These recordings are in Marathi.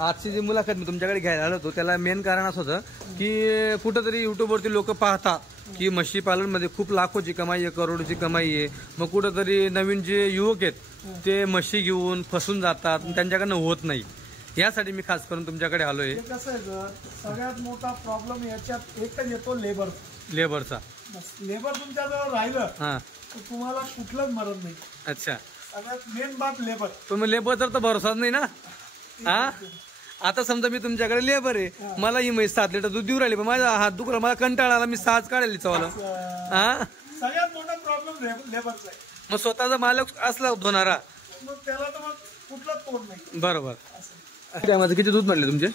आजची जी मुलाखत मी तुमच्याकडे घ्यायला आलो होतो त्याला मेन कारण असं होतं की कुठंतरी युट्यूबवरती लोक पाहतात की म्हशी पालनमध्ये खूप लाखोची कमाई आहे, करोडची कमाई आहे. मग कुठंतरी नवीन जे युवक आहेत ते म्हशी घेऊन फसून जातात, त्यांच्याकडनं होत नाही. यासाठी मी खास करून तुमच्याकडे आलोय. कसं आहे सर, सगळ्यात मोठा प्रॉब्लेम याच्यात एकच येतो लेबरचा. लेबर तुमच्याजवळ राहिलं तर तुम्हाला कुठलंच मरण नाही. अच्छा, सगळ्यात मेन बात लेबर. पण लेबरचा तर भरोसाच नाही ना. हा, आता समजा मी तुमच्याकडे लेबर आहे, मला ही म्हैस 7 लिटर दूध देऊ राहिली, पण माझा हात दुखला, मला कंटाळा आला, मी 6 काढायला चवाला. हा, सगळ्यात मोठा प्रॉब्लेम लेबरचा आहे. मग स्वतःचा मालक असला धोणारा मग त्याला तर मग कुठलाच तोड नाही. बरोबर. माझं किती दूध म्हटले तुमचे?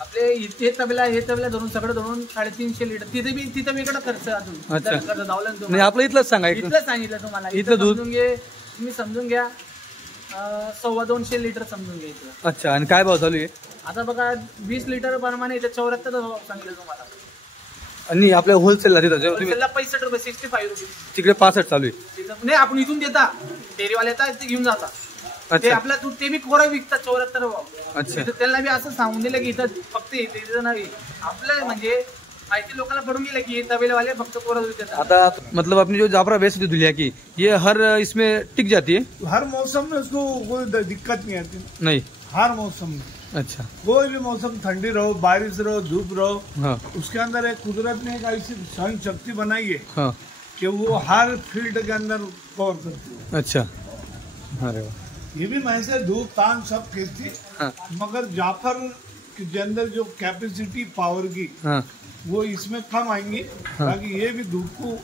आपले इथे तबेला हे तबेला धरून सगळं धरून 350 लिटर. तिथे वेगळा खर्च अजून. अच्छा, आपलं इथलंच सांगा. इथलंच सांगितलं तुम्हाला. इथलं दूध तुम्ही समजून घ्या 250 लिटर समजून घ्या इथलं. अच्छा, आणि काय भाव चालू आहे आता बघा? 20 लिटर प्रमाणे इथे 74 भाव सांगितलं तुम्हाला. आणि आपल्या होलसेलला तिथं 65 रुपये, 65 रुपये. तिकडे 65 चालू आहे. नाही, आपण इथून देता, डेअरीवाले येतात ते घेऊन जातात. ते आपलं दूध ते बी कोरं विकतात 74 भाव. अच्छा, त्यांना बी असं सांगून दिलं की इथं फक्त इथं नाही, आपलं म्हणजे माहिती लोकांना पडून गेलं की तबेलेवाले फक्त कोरं दूध देतात. आता मतलब अपनी जो जाफरा भैंस दुल्हिया की ये हर इसमें टिक जाती है, हर मौसम में उसको कोई दिक्कत नहीं आती. नहीं, हर मौसम में. अच्छा, कोई भी मौसम, ठंडी रहो, बारिश रहो, धूप रहो, हाँ, उसके अंदर एक कुदरत ने एक ऐसी सहन शक्ति बनाई है हाँ, कि वो हर फील्ड के अंदर कवर करती है. अच्छा, अरे वाह. ये भी भैंसे धूप तान सब खींचती, हाँ, मगर जाफर के अंदर जो कैपेसिटी पावर की हाँ, वो इसमें कम आएंगी. ताकि ये भी धूप को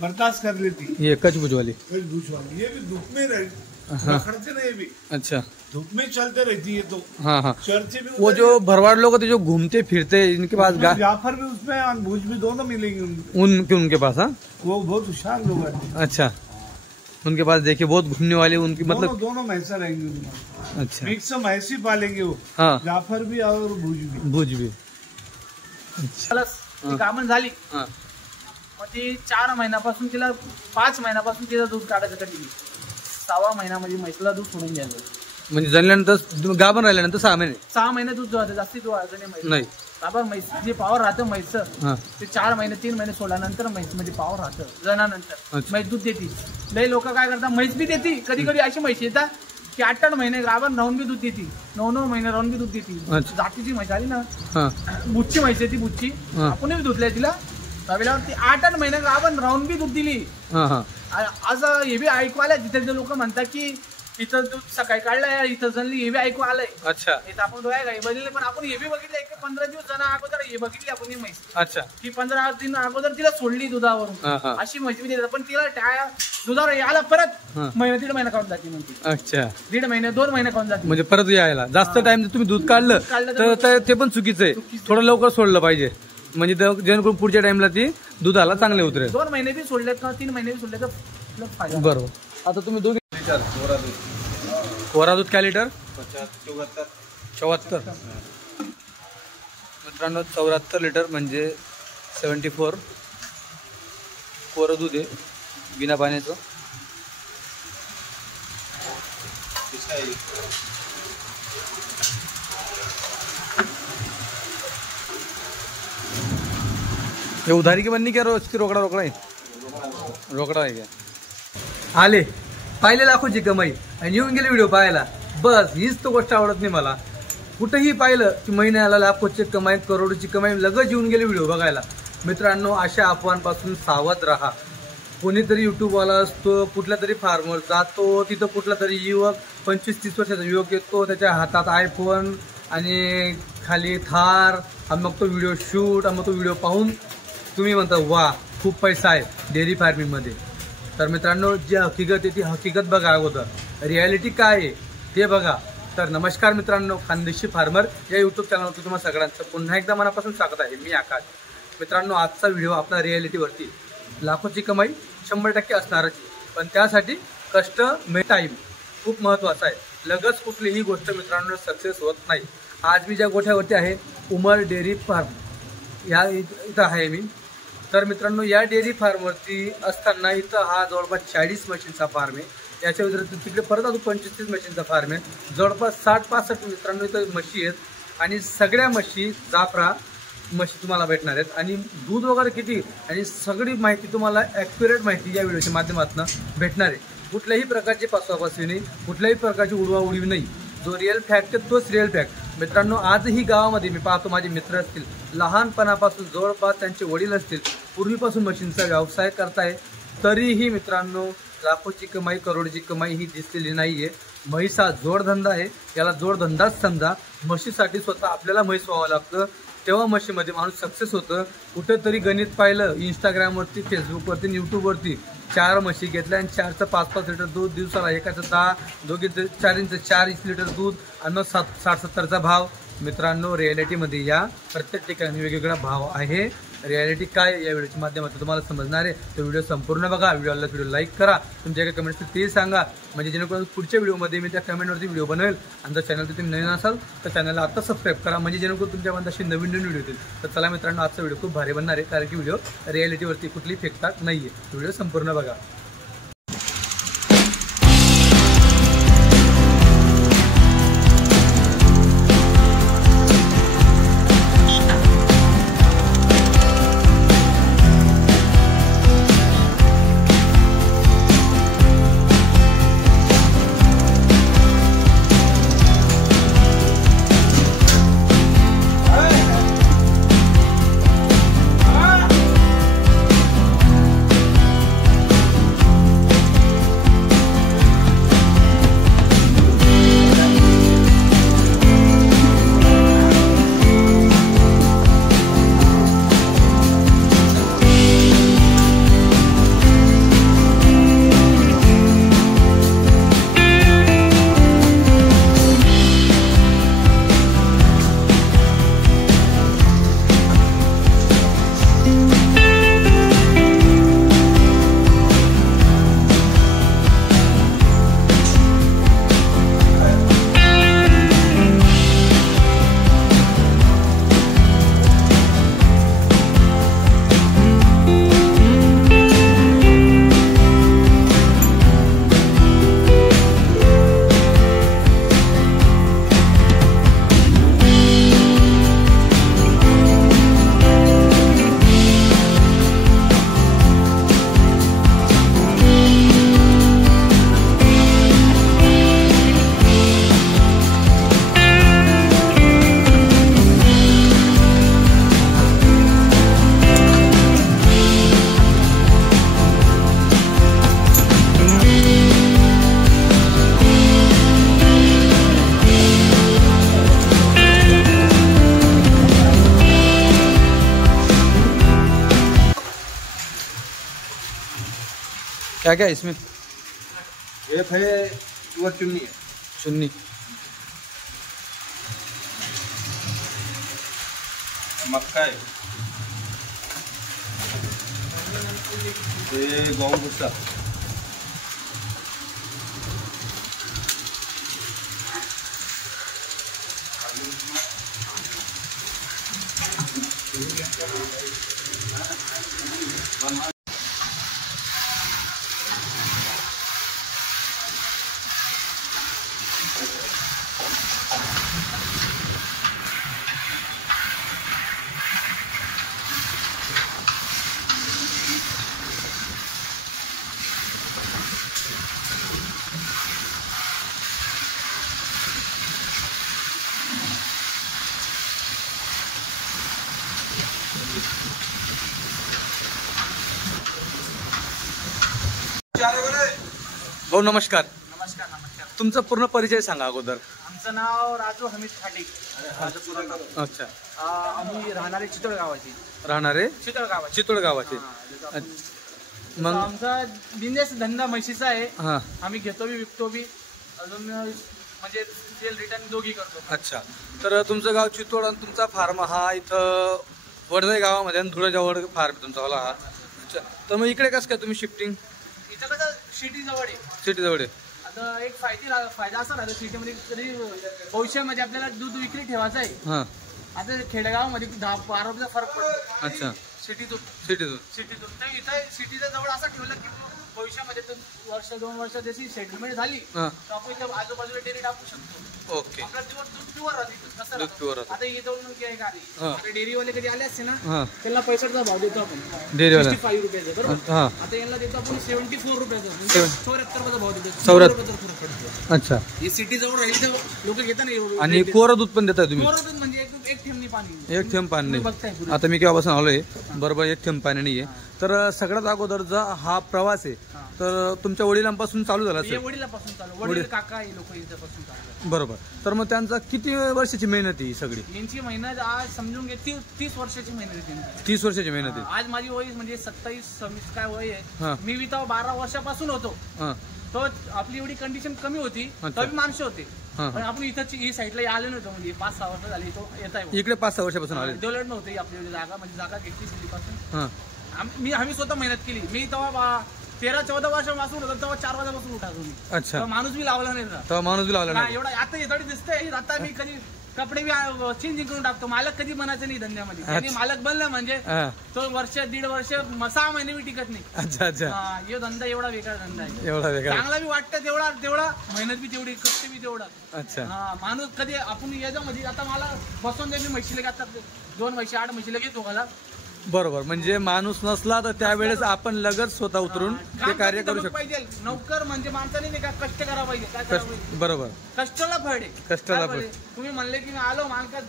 बर्दाश्त कर लेती. ये कचबुज वाली, ये भी धूप में रखते ना, ये भी अच्छा, धूप में चलते रहती है. तो हाँ हाँ, चर्चे भी वो जो भरवाड़ लोग होते जो घूमते फिरते इनके पास जाफर भी उसमें और भूज भी दोनों मिलेंगे उनके पास. हाँ, वो बहुत होशियार लोग हैं. अच्छा, उनके पास देखिए बहुत घूमने वाले उनकी मतलब दोनों भैंसा रहेंगे उनमें. अच्छा, मिक्स भैंसी पालेंगे वो. हाँ, जाफर भी और भूज भी. अच्छा, कामं झाली. मग ती 4 महिन्यापासून तिला 5 महिन्यापासून तिला दूध काढायचं कंटिन्यू. 6वा महिना म्हणजे म्हैसला दूध सोडून द्यायचं. म्हणजे जणल्यानंतर गाभण राहिल्यानंतर 6 महिने. 6 महिने दूध जोवायचं, जास्ती जोवायचं नाही. बाबा म्हैस जे पावर राहतं म्हैसचं ते 4 महिने 3 महिने सोडल्यानंतर म्हैस मध्ये पावर राहतं. जणानंतर म्हैस दूध देते. लई लोक काय करतात, म्हैस बी देते. कधी कधी अशी म्हैस येतात की 8-8 महिने गाभण राहून बी दूध देते, 9-9 महिने राहून बी दूध देते. जातीची म्हैस आली ना, बुच्ची म्हैस आहे ती. बुच्ची आपण बी धुतल्या तिला तबेल्यावर. ती 8-8 महिने गाभण राहून बी दूध दिली. असं हे बी ऐकू आलंय. तिथे लोक म्हणतात की इथं दूध सकाळी काढलंय, इथं जनली, हे बी ऐकू आलंय. अच्छा, इथं आपण डोळ्या गाई बघितले, पण आपण हे बी बघितलंय की 15 दिवस जण अगोदर हे बघितली आपण ही म्हैस. अच्छा, की 15 दिन अगोदर तिला सोडली दुधावरून. अशी म्हैस बी देतात, पण तिला दुधावर यायला परत महिना 1.5 महिना खाऊन जाते म्हणते. अच्छा, 1.5 महिने 2 महिने खाऊन जाते. म्हणजे परत यायला जास्त टाइम तुम्ही दूध काढलं तर ते पण चुकीचं आहे. थोडं लवकर सोडलं पाहिजे, म्हणजे जेणेकरून पुढच्या टाइमला ती दुधाला चांगले उतरेल. 2 महिने बी सोडले का 3 महिने बी सोडले तर फायदा. बरोबर. आता तुम्ही दोघे कोरा दूध काय लिटर? 74. मित्रांनो 74 लिटर म्हणजे 74 कोरं दूध आहे बिना पाण्याचं. ये उधारी की बननी क्या रोज की रोकड़ा रोकड़ा है? रोकड़ा आहे का? आले पाहिले लाखोची कमाई आणि येऊन गेले व्हिडिओ पाहायला. बस हीच तो गोष्ट आवडत नाही मला. कुठेही पाहिलं की महिन्याला लाखोची कमाई, करोडची कमाई, लगेच येऊन गेले व्हिडिओ बघायला. मित्रांनो, अशा अफवांपासून सावध राहा. कोणीतरी युट्यूबवाला असतो, कुठल्या तरी फार्मर जातो, तिथं कुठला तरी युवक 25-30 वर्षाचा युवक येतो, त्याच्या हातात आयफोन आणि खाली थार, आणि मग तो व्हिडिओ शूट, आणि मग तो व्हिडिओ पाहून तुम्ही म्हणता वा खूप पैसा आहे डेअरी फार्मिंगमध्ये. तर मित्रांनो, जी हकीकत आहे ती हकीकत बघा अगोदर, रियालिटी काय आहे ते बघा. तर नमस्कार मित्रांनो, खानदेशी फार्मर या यूट्यूब चॅनलवर तुम्हाला सगळ्यांचं पुन्हा एकदा मनापासून स्वागत आहे. मी आकाश. मित्रांनो, आजचा व्हिडिओ आपला रियालिटीवरती. लाखोची कमाई 100% असणारच, पण त्यासाठी कष्ट टाईम खूप महत्त्वाचा आहे. लगेच कुठलीही गोष्ट मित्रांनो सक्सेस होत नाही. आज मी ज्या गोठ्यावरती आहे उमर डेअरी फार्म या इथं आहे मी. तर मित्रांनो, या डेअरी फार्मवरती असताना इथं हा जवळपास 40 म्हशींचा फार्म आहे. याच्या व्यतिरिक्त तिकडे परत अजून 25-30 म्हशींचा फार्म आहे. जवळपास 60-65 मित्रांनो इथं म्हशी आहेत. आणि सगळ्या म्हशी जाफरा म्हशी तुम्हाला भेटणार आहेत आणि दूध वगैरे किती आणि सगळी माहिती तुम्हाला ॲक्युरेट माहिती या व्हिडिओच्या माध्यमातून भेटणार आहे. कुठल्याही प्रकारची पासवापासवी नाही, कुठल्याही प्रकारची उडवाउडवी नाही. जो रिअल फॅक्ट आहे तोच रिअल फॅक्ट. मित्रांनो, आजही गावामध्ये मी पाहतो माझे मित्र असतील, लहानपणापासून जवळपास त्यांचे वडील असतील, पूर्वीपासून म्हशींचा व्यवसाय करताय, तरीही मित्रांनो लाखोची कमाई करोडची कमाई ही दिसलेली नाहीये. म्हैस हा जोडधंदा आहे, याला जोडधंदाच समजा. म्हशीसाठी स्वतः आपल्याला म्हैस व्हावं लागतं, तेव्हा म्हशीमध्ये माणूस सक्सेस होतं. कुठेतरी गणित पाहिलं इंस्टाग्रामवरती, फेसबुकवरती, यूट्यूबवरती, 4 म्हशी घेतल्या आणि 4चं 5-5 लिटर दूध दिवसाला, एकाचं 10, दोघीचं 4 40 लिटर दूध आणि मग 60-70चा भाव. मित्रांनो, रिॲलिटीमध्ये या प्रत्येक ठिकाणी वेगवेगळा भाव आहे. रिॲलिटी काय या व्हिडिओच्या माध्यमातून तुम्हाला समजणार आहे. तो व्हिडिओ संपूर्ण बघा. व्हिडिओ लाईक करा, तुमच्या काही कमेंट्स ते सांगा, म्हणजे जेणेकरून पुढच्या व्हिडिओमध्ये मी त्या कमेंटवरती व्हिडिओ बनवेल. आणि जर चॅनल तुम्ही नवीन असाल तर चॅनलला आता सबस्क्राईब करा, म्हणजे जेणेकरून तुमच्यापर्यंत अशी नवीन व्हिडिओ येतील. तर चला मित्रांनो, आजचा व्हिडिओ खूप भारी बनणार आहे, कारण की व्हिडिओ रिॲलिटीवरती कुठली फेकतात नाहीये. व्हिडिओ संपूर्ण बघा. क्या क्या है इसमें? एक है वो चुन्नी है, चुन्नी, मक्का है, ये गहू भुस्सा, भाऊ नमस्कार. नमस्कार. नमस्कार. तुमचा पूर्ण परिचय सांगा अगोदर. आमचं नाव राजू हमीद खाटी. अच्छा. आम्ही राहणारे चितोड गावाचे. राहणारे चितोड गावाचे. मग आमचा बिझनेस धंदा म्हशीचा आहे. हा. आम्ही घेतो बी विकतो बी, अजून म्हणजे सेल रिटर्न दोघी करतो. अच्छा. तर तुमचं गाव चितोड आणि तुमचा फार्म हा इथं वडदे गावामध्ये आणि धुळ्याच्या वड फार्म तुमचा वाला हा. अच्छा. तर मग इकडे कसं काय तुम्ही शिफ्टिंग? इथं कसं सिटी जवळ आहे. सिटी जवळ आहे. आता एक फायदा असा राहतो सिटीमध्ये, तरी भविष्यामध्ये आपल्याला दूध विक्री ठेवायचं आहे. हा. आता खेडेगावामध्ये 10-12 रुपयाचा फरक पडतो. अच्छा. सिटीतून सिटीतून तर इथं सिटीच्या जवळ असं ठेवलं की भविष्यामध्ये 1-2 वर्ष जशी सेटलमेंट झाली तर आपण इथं आजूबाजूला डेअरी टाकू शकतो. ओके. आपला दूध प्युअर राहते कसं दूध राहतं. प्युअर राहतं. आता हे दोन गाडी हा. आता डेअरीवाले कधी आले असते ना हा त्याला पैशाचा भाव देतो आपण डेअरीवाला 65 रुपयाचा बरोबर. हा आता यांना देतो आपण 74 रुपयाचा म्हणजे 74 रुपयाचा भाव देतो. 74 रुपयाचा फरक पडतो. अच्छा. हे सिटी जवळ राहील तर लोक घेतात ना एवढं. आणि कोरं दूध पण देताय तुम्ही? कोरं दूध म्हणजे एकदम एक थेंबनी पाणी एक थेंब पाणी तुम्ही नाही. बघताय पुढे. आता मी केव्हापासून आलोय बरोबर एक थेंब पाणी नाहीये. तर सगळ्यात अगोदरचा हा प्रवास आहे तर तुमच्या वडिलांपासून चालू झाला हे असेल वडिलापासून चालू वडील काका हे लोक इथपासून चालू. बरोबर. तर मग त्यांचा किती वर्षाची मेहनत आहे ही सगळी? यांची मेहनत आज समजून घे 30 वर्षाची मेहनत आहे त्यांची. 30 वर्षाची मेहनत आहे. आज माझी वय म्हणजे 27-26 काय वय हा. आहे. मी तेव्हा 12 वर्षापासून होतो हा तो आपली एवढी कंडिशन कमी होती अच्छा. तरी माणसं होते. हा. पण आपण इथं ही साईडला आले नव्हतो म्हणजे 5-6 वर्ष झाली तो येत आहे. इकडे 5-6 वर्षापासून आले. डेव्हलप नव्हती आपली जागा म्हणजे जागा घेतली सिटीपासून. हा आम्ही स्वतः मेहनत केली. मी तेव्हा 13-14 वर्षापासून होतो तेव्हा 4 वाजल्यापासून उठायचो मी. अच्छा. तेव्हा माणूस बी लावला नाही ना. तेव्हा माणूस बी लावला हा, नाही. एवढा आता येतोडी दिसतंय. आता मी कधी कपडे बी चेंजिंग करून टाकतो. मालक कधी म्हणायचं नाही धंद्यामध्ये. त्यांनी मालक बनला म्हणजे हा. तो वर्ष 1.5 वर्ष 6 महिने बी टिकत नाही. अच्छा अच्छा. हा, हे धंदा एवढा बेकार धंदा आहे. एवढा वेगळा. चांगला बी वाटतं तेवढा मेहनत बी तेवढी कष्ट बी तेवढा. अच्छा. हा, माणूस कधी आपण याच्यामध्ये आता मला बसून दे मी म्हशीला आता 2 म्हशी 8 म्हशीला घेतो मला. बरोबर. म्हणजे माणूस नसला तर त्यावेळेस आपण लगेच स्वतः उतरून ते कार्य करू शकतो. पाहिजे. नोकर म्हणजे माणसाने नाही का कष्ट करायला पाहिजे. काय करायला पाहिजे? बरोबर. कष्टाला फळ आहे. कष्टाला काय फळ. फळ? तुम्ही म्हणले की मी आलो मालकात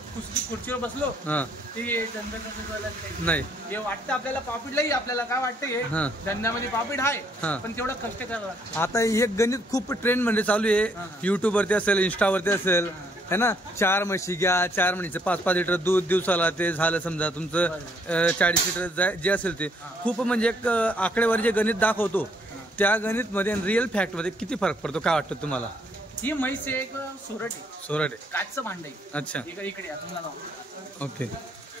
खुर्चीवर बसलो हा ते धंदा कसं चालत नाही. हे वाटतं आपल्याला प्रॉफिटलाही आपल्याला काय वाटतं हे हा. धंद्यामध्ये प्रॉफिट हा. आहे पण तेवढं कष्ट करावं लागतं. आता हे गणित खूप ट्रेंड मध्ये चालू आहे. युट्यूब वरती असेल, इंस्टावरती असेल है ना. 4 म्हशी घ्या, 4 म्हशीचं 5-5 लिटर दूध दिवसाला ते झालं समजा तुमचं 40 लिटर जे असेल ते खूप म्हणजे एक आकडेवारी जे गणित दाखवतो त्या गणित मध्ये रिअल फॅक्ट मध्ये किती फरक पडतो काय वाटतं तुम्हाला? ही म्हैस आहे एक सोरट आहे. सोरट आहे. काचचं भांड आहे. अच्छा. इकडे या तुम्हाला दाखवतो. ओके.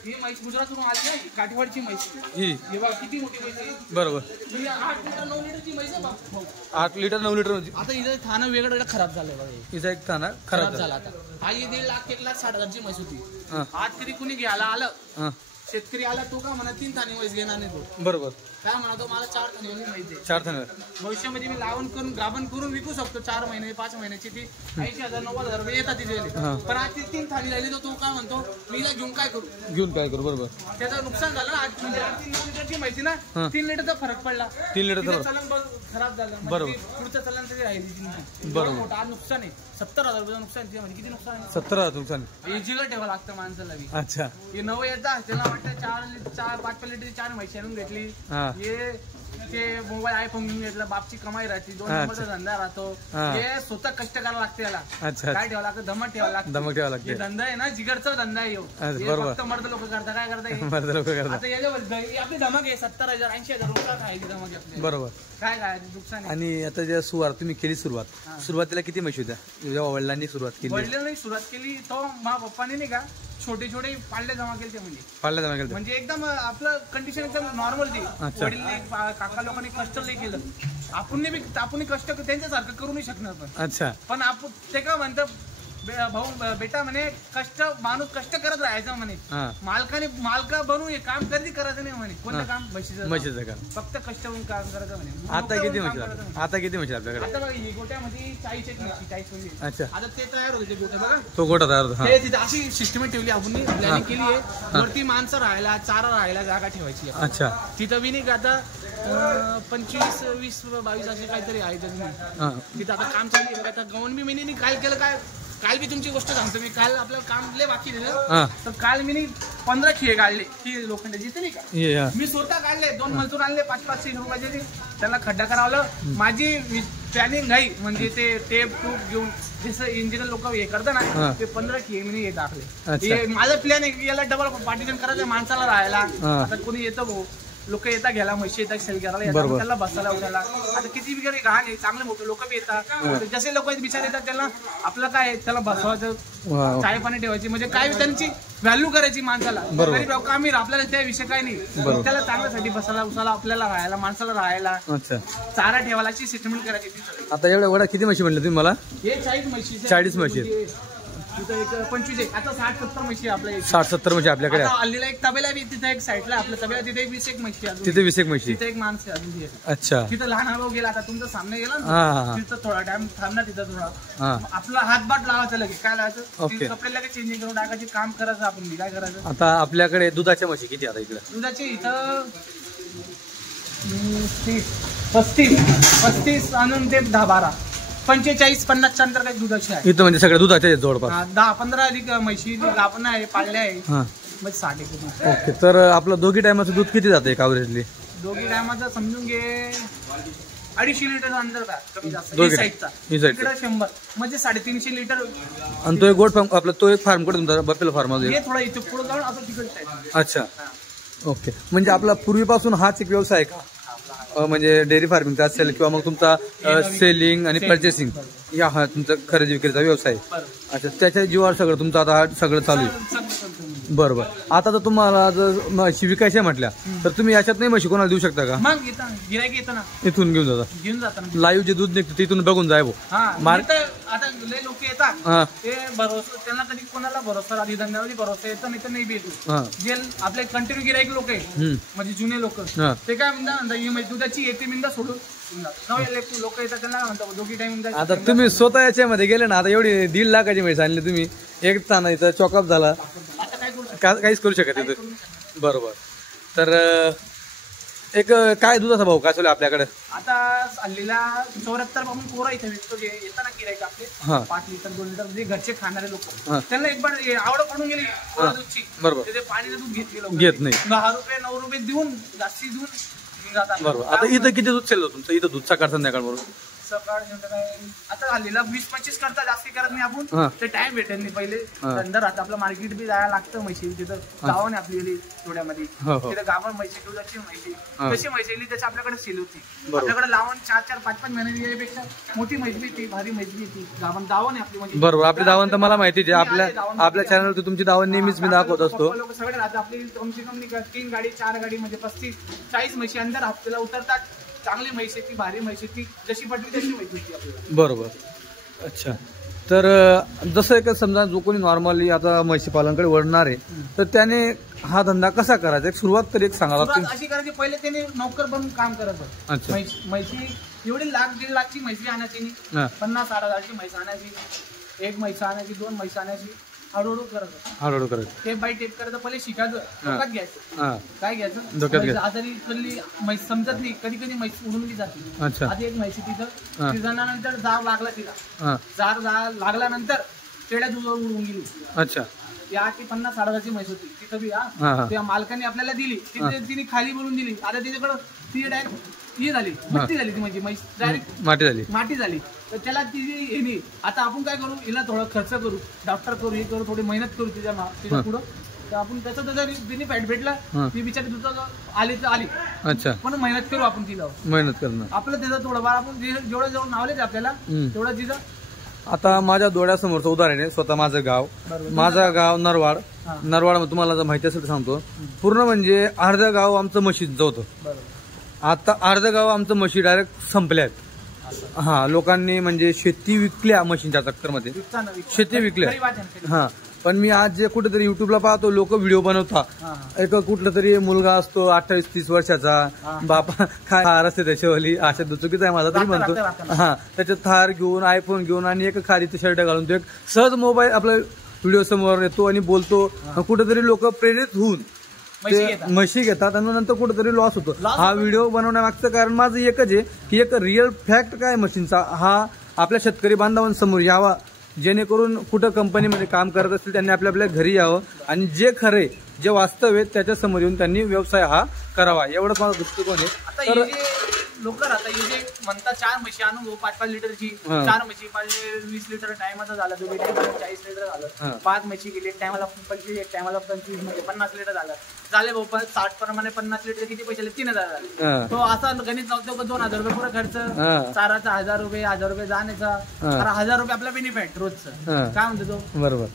ही म्हैस गुजरातवरून आली आहे. काठवाडची म्हैस आहे. ही हे बघा किती मोठी म्हैस आहे. बरोबर. ही 8 लिटर 9 लिटरची म्हैस आहे भाऊ. 8 लिटर 9 लिटर होती. आता इथं थानं वेगळं खराब झालंय बघा हे. हिचा एक ताना खराब झाला आता. हा 1.5 लाख 1,60,000ची म्हैस होती. हा. आज कधी कुणी घ्यायला आलं हा शेतकरी आला तो का म्हणा 3 थानी म्हैस घेणार नाही तो. बरोबर. काय म्हणतो मला 4 थानी माहिती आहे. 4 थाना. भविष्यामध्ये मी लावून करून गाभण करून विकू शकतो 4 महिने 5 महिन्याची ती 80,000 90,000 रुपये येतात तिथे. हा. पण आज ती 3 थानी राहिली तर तो काय म्हणतो मी हिला घेऊन काय करू. घेऊन काय करू. बरोबर. त्याचं नुकसान झालं ना. आज म्हणजे 3 लिटरची माहिती ना हा. 3 लिटरचा फरक पडला. 3 लिटरचा तिचं फरक. चलन खराब झालं म्हणजे बरोबर. ती पुढचं चलन तरी राहिली. बरोबर. मोठं आज नुकसान आहे 70,000 रुपयाचं नुकसान. तिथे म्हणजे किती नुकसान आहे. 17 तुमचं. हे जिगर ठेवावं लागतं माणसाला बी. अच्छा. हे नवं येतात त्याला वाटतं 5 लिटरची 4 म्हशी आणून घेतली. हा. हे ते मोबाईल आयफोन घेऊन घेतला बापची कमाई राहते 2 हा, नंबरचा धंदा राहतो. हा. हे स्वतः कष्ट करायला लागते याला. अच्छा. काय ठेवावं लागतं धमक ठेवावं लागतं. धमक ठेवावं हे लागते. धंदा आहे ना जिगरचा धंदा आहे ह्यो. अच्छा, हे बरोबर. फक्त मर्द लोक करतात काय करतात मर्द लोक करतात. आता याच्यावर ही आपली धमक आहे 70,000 80,000 रुपये खायची धमक आपली. बरोबर. काय काय नुकसान आहे. आणि आता ज्या तुम्ही केली सुरुवातीला किती म्हशी होत्या जेव्हा वडिलांनी सुरुवात केली? वडिलांनी सुरुवात केली तो मा पप्पाने नाही का छोटे छोटे पाळले जमा केले ते म्हणजे पाळल्या जमा केल्या. म्हणजे एकदम आपलं कंडिशन एकदम नॉर्मल ती. अच्छा. वडीलने काका लोकांनी कष्ट लई केलं. आपण कष्ट त्यांच्यासारखं करू नाही शकणार अच्छा. पण आपण ते काय म्हणतं भाऊ बेटा म्हणे माणूस कष्ट करत राहायचं म्हणे. हा. मालका बनून हे काम कधी करायचं नाही म्हणे. कोणतं काम म्हशीचं काम फक्त कष्ट होऊन काम करायचं म्हणे. आता किती काम म्हशी करायचं म्हणे. आता किती म्हशी आपल्याकडे? आता बघा ही गोट्यामध्ये 40 एक म्हशी 40 म्हणजे. अच्छा. आता ते तयार होते गोटे बघा तो गोटा तयार होता. ते तिथे अशी सिस्टम ठेवली आपण प्लॅनिंग केली आहे. वरती माणसं राहायला चारा राहायला जागा ठेवायची. अच्छा. तिथं बी नाही का आता 25 20 22 असे काहीतरी आहे हा. तिथं आता काम चालू आहे. आता गव्हर्नमेंट बी महिने काल केलं काय काल बी तुमची गोष्ट सांगतो मी. काल आपल्याला काम लय बाकी दिलं हा. तर काल मी 15 खिळे काढले की लोखंडाची जिथे नाही का ये या. मी स्वतः काढले. 2 मजदूर आणले 500 रुपयाचे. त्यांना खड्डा करावलं. माझी प्लॅनिंग नाही म्हणजे ते टेप टूप घेऊन जसं इंजिनियर लोक हे करतात हा. ना ते 15 खिळे मी हे टाकले. अच्छा. हे माझं प्लॅन आहे की याला डबल पार्टिशन करायचं माणसाला राहायला. हा. आता कोणी येतं भाऊ लोक येतात घ्यायला म्हशी येतात सेल करायला येतात बरोबर. त्याला बसायला उठायला. आता किती बिगर घाण आहे चांगले मोठे लोक बी येतात. जसे लोक बिचार येतात त्याला आपलं काय आहे, त्याला बसवायचं वा. चाय पाणी ठेवायची म्हणजे काय त्यांची व्हॅल्यू करायची माणसाला. बरोबर. गरीब लोक आम्ही आपल्याला त्या विषय काय नाही. बरोबर. त्याला चांगल्यासाठी बसायला उसाला आपल्याला राहायला माणसाला राहायला अच्छा. चारा ठेवायला सेटलमेंट करायची ती सगळी. आता एवढ्या किती म्हशी म्हणले तुम्ही मला? हे 40 म्हशी 40 म्हशी. तिथं एक 25 आहे. आता 60-70 म्हशी आहे आपल्या इथे. 60-70 म्हणजे आपल्याकडे आता हल्लीला एक तबेला बी तिथे एक साईडला आपल्या तबेला तिथे 20 एक म्हशी आहे अजून. तिथे 20 म्हशी. तिथे एक माणूस आहे अजून तिथे. अच्छा. तिथं लहान हळू गेला आता तुमच्या सामने गेला हा, ना हा. तिथं थोडा टाइम थांबणार तिथं थोडा हा. आपला हातभाट लावायचा लगेच काय लावायचं ओके. कपडे लगेच चेंजिंग करून टाकायचे काम करायचं आपण काय करायचं. आता आपल्याकडे दुधाच्या म्हशी किती आता इकडे? दुधाचे इथं 35 आणून ते 10-12 45-50 अंतर काही दुधाचे आहे. इथं म्हणजे सगळ्या दुधाच्या आहेत जवळपास. 10-15 अधिक म्हशी गाभण आहे पाळल्या आहे हा. म्हणजे 60 एक. ओके. तर आपलं दोघी टायमाचं दूध किती जातं एक ॲव्हरेजली? दोघी टायमाचं समजून घे 250 लिटर अंतर का कमी जास्त दोघी- ही साईडचा ही साईडचा. इकडं 100 म्हणजे 350 लिटर. आणि तो एक गोट फार्म आपला तो एक फार्म कुठे तुमचा बफेलो फार्म मध्ये? हे थोडं इथे पुढे जाऊन असं तिकडचं आहे. अच्छा. ओके. म्हणजे आपला पूर्वीपासून हाच एक व्यवसाय आहे का? म्हणजे डेअरी फार्मिंगचा असेल किंवा मग तुमचा सेलिंग आणि परचेसिंग या हा तुमचा खरेदी विक्रीचा व्यवसाय आहे. बरं. अच्छा. त्याच्या जीवावर सगळं तुमचं आता हा सगळं चालू आहे. बरोबर. आता जर तुम्हाला जर म्हशी विकायच्या म्हटल्या तर तुम्ही याच्यात नाही म्हशी कोणाला देऊ शकता का? मग येतं गिरायक येतं ना इथून घेऊन जाता घेऊन जातं ना. लाईव्ह जे दूध निघतं तिथून बघून जाय भाऊ. हा इथं आता लय लोक येतात हा. ते भरोसा त्यांना कधी कोणाला भरोसा आधी धंद्यामध्ये भरोसा येतो नाही तर नाही बी येतो. हा. जे आपले कंटिन्यू गिरायक लोक आहे हम्म. म्हणजे जुने लोक हा. ते काय म्हणतात ही म्हणजे दुधाची येते मिंदा सोडून नवे लोक येतात त्यांना काय म्हणतात दोघी टाइम. आता तुम्ही स्वतः याच्यामध्ये गेले ना, आता एवढी 1.5 लाखाची म्हैस आणली तुम्ही, एक ताना इथं चॉकअप झाला, आता काय करू काहीच करू शकत नाही. बरोबर. तर एक काय दुधाचा भाऊ काय चालू आहे आपल्याकडे? आता हल्लीला 74 पासून कोरा इथे विकतो जे येताना गिरायक आपले हा. 5 लिटर 2 लिटर जे घरचे खाणारे लोक हा. त्यांना एक बार आवड पडून गेली कोरा दूधची. बरोबर. ते पाणीचं दूध घेतली लोक घेत नाही. 10 रुपये 9 रुपये देऊन जास्ती देऊन जातात. बरोबर. आता इथं किती दूध चाललं तुमचं? इथं दूध सकाळ संध्याकाळ बरोबर सकाळ आता हल्लीला 20-25 करता जास्ती करत नाही आपण. हा. ते टाइम भेटेल नाही पहिले हा. नंतर आता आपलं मार्केट बी जायला लागतं म्हशी तिथं गावाने आपली थोड्यामध्ये हो, हो. तिथं गावात म्हशी दुधाची म्हशी हा. कशी म्हशी येली त्याची आपल्याकडे सेल होती. बरोबर. आपल्याकडे लावून 4-4 5-5 महिने येण्यापेक्षा मोठी म्हैस बी येते भारी म्हैस बी येते गावात दावण आहे आपली म्हणजे. बरोबर. आपली दावण तर मला माहितीच आहे. आपल्या चॅनलवरती तुमची दावण नेहमीच मी दाखवत असतो. लोक सगळे राहतात आपली कमसे कमी 3 गाडी 4 गाडी म्हणजे 35-40 म्हशी अंदर हप्त्याला उतरतात. चांगली म्हैस येते भारी म्हैस येते जशी पडली तशी म्हैस येते आपल्याला. बरोबर. अच्छा. तर जसं एक समजा जो कोणी नॉर्मली आता म्हशी पालनकडे वळणार आहे तर त्याने हा धंदा कसा करायचा एक सुरुवात तरी एक सांगायला सुरुवात अशी करायची पहिले त्याने नोकर बनून काम करायचं. अच्छा. म्हैशी एवढी 1-1.5 लाखची म्हैसी आणायची हा. 50-60 हजारची म्हैस आणायची. एक म्हैस आणायची 2 म्हैस आणायची हळूहळू करायचं. हळूहळू करायचं. स्टेप बाय स्टेप करायचं. पहिले शिकायचं डोक्यात घ्यायचं. हा. काय घ्यायचं डोक्यात म्हैस घ्यायचं. आजारी पडली म्हैस समजत नाही कधी कधी म्हैस उडून बी जाते. अच्छा. आधी एक म्हैसी हा. तिथं जाण्यानंतर जार लागला तिला. हा. जार लागल्यानंतर तेड्या दुधावर उडून गेली. अच्छा. या की 50-60 हजारची म्हैस होती तिथं बी हा, हा. त्या मालकाने आपल्याला दिली तिने खाली बोलून दिली. आता तिच्याकडं ती डायरेक्ट ही झाली मट्टी झाली ती म्हणजे म्हैस डायरेक्ट माटी झाली. माटी झाली. तर त्याला ती हे नाही. आता आपण काय करू हिला थोडा खर्च करू डॉक्टर करू हे करू थोडी मेहनत करू तिच्या पुढं तर आपण त्याचा बेनिफिट भेटला ती बिचारी दुधाचं आली तर आली. अच्छा. पण मेहनत करू आपण तिला मेहनत करणं आपलं त्याचं थोडंफार आपण जेवढं जेवढं नावलेच आपल्याला तेवढं तिचं. आता माझ्या डोळ्यासमोरचं उदाहरण आहे स्वतः माझं गाव. माझं गाव नरवाड. नरवाड तुम्हाला जर माहिती असेल तर सांगतो. पूर्ण म्हणजे अर्धं गाव आमचं म्हशीचं होतं. आता अर्धं गाव आमचं म्हशी डायरेक्ट संपल्या आहेत. हा. लोकांनी म्हणजे शेती विकल्या म्हशींच्या चक्करमध्ये शेती विकल्या. हा. पण मी आज जे कुठेतरी युट्यूबला पाहतो लोक व्हिडिओ बनवतात. एक कुठला तरी मुलगा असतो 28-30 वर्षाचा बापा काय असते त्याच्यावाली अशा चुकीचा आहे माझा तरी म्हणतो. हा. त्याच्यात थार घेऊन आयफोन घेऊन आणि एक खारीचं शर्ट घालून तो एक सहज मोबाईल आपला व्हिडिओ समोर येतो आणि बोलतो. कुठेतरी लोक प्रेरित होऊन ते म्हशी घेतात आणि नंतर कुठेतरी लॉस होतो. हा व्हिडिओ बनवण्यामागचं कारण माझं एकच आहे की एक रिअल फॅक्ट काय म्हशींचा हा आपल्या शेतकरी बांधवांसमोर यावा जेणेकरून कुठं कंपनीमध्ये काम करत असतील त्यांनी आपल्या घरी यावं आणि जे खरे जे वास्तव आहे त्याच्या समोर येऊन त्यांनी व्यवसाय हा करावा एवढंच माझा दृष्टिकोन आहे. तर लोक राहतात हे जे म्हणतात 4 म्हशी आणून 5-5 लिटरची 4 म्हशी 20 लिटर टायमाचा झाला 2 टायमाला 40 लिटर झालं. 5 म्हशी गेली एक टायमाला 25 एक टायमाला 25 म्हणजे 50 लिटर झाले भाऊ. 60 प्रमाणे 50 लिटर किती पैसे 3,000 झाले. तो असा गणित लावतो 2,000 रुपये पुरा खर्च चाराचा 1,000 रुपये 1,000 रुपये जाण्याचा 1,000 रुपये आपला बेनिफिट रोजचं काय म्हणतो तो. बरोबर.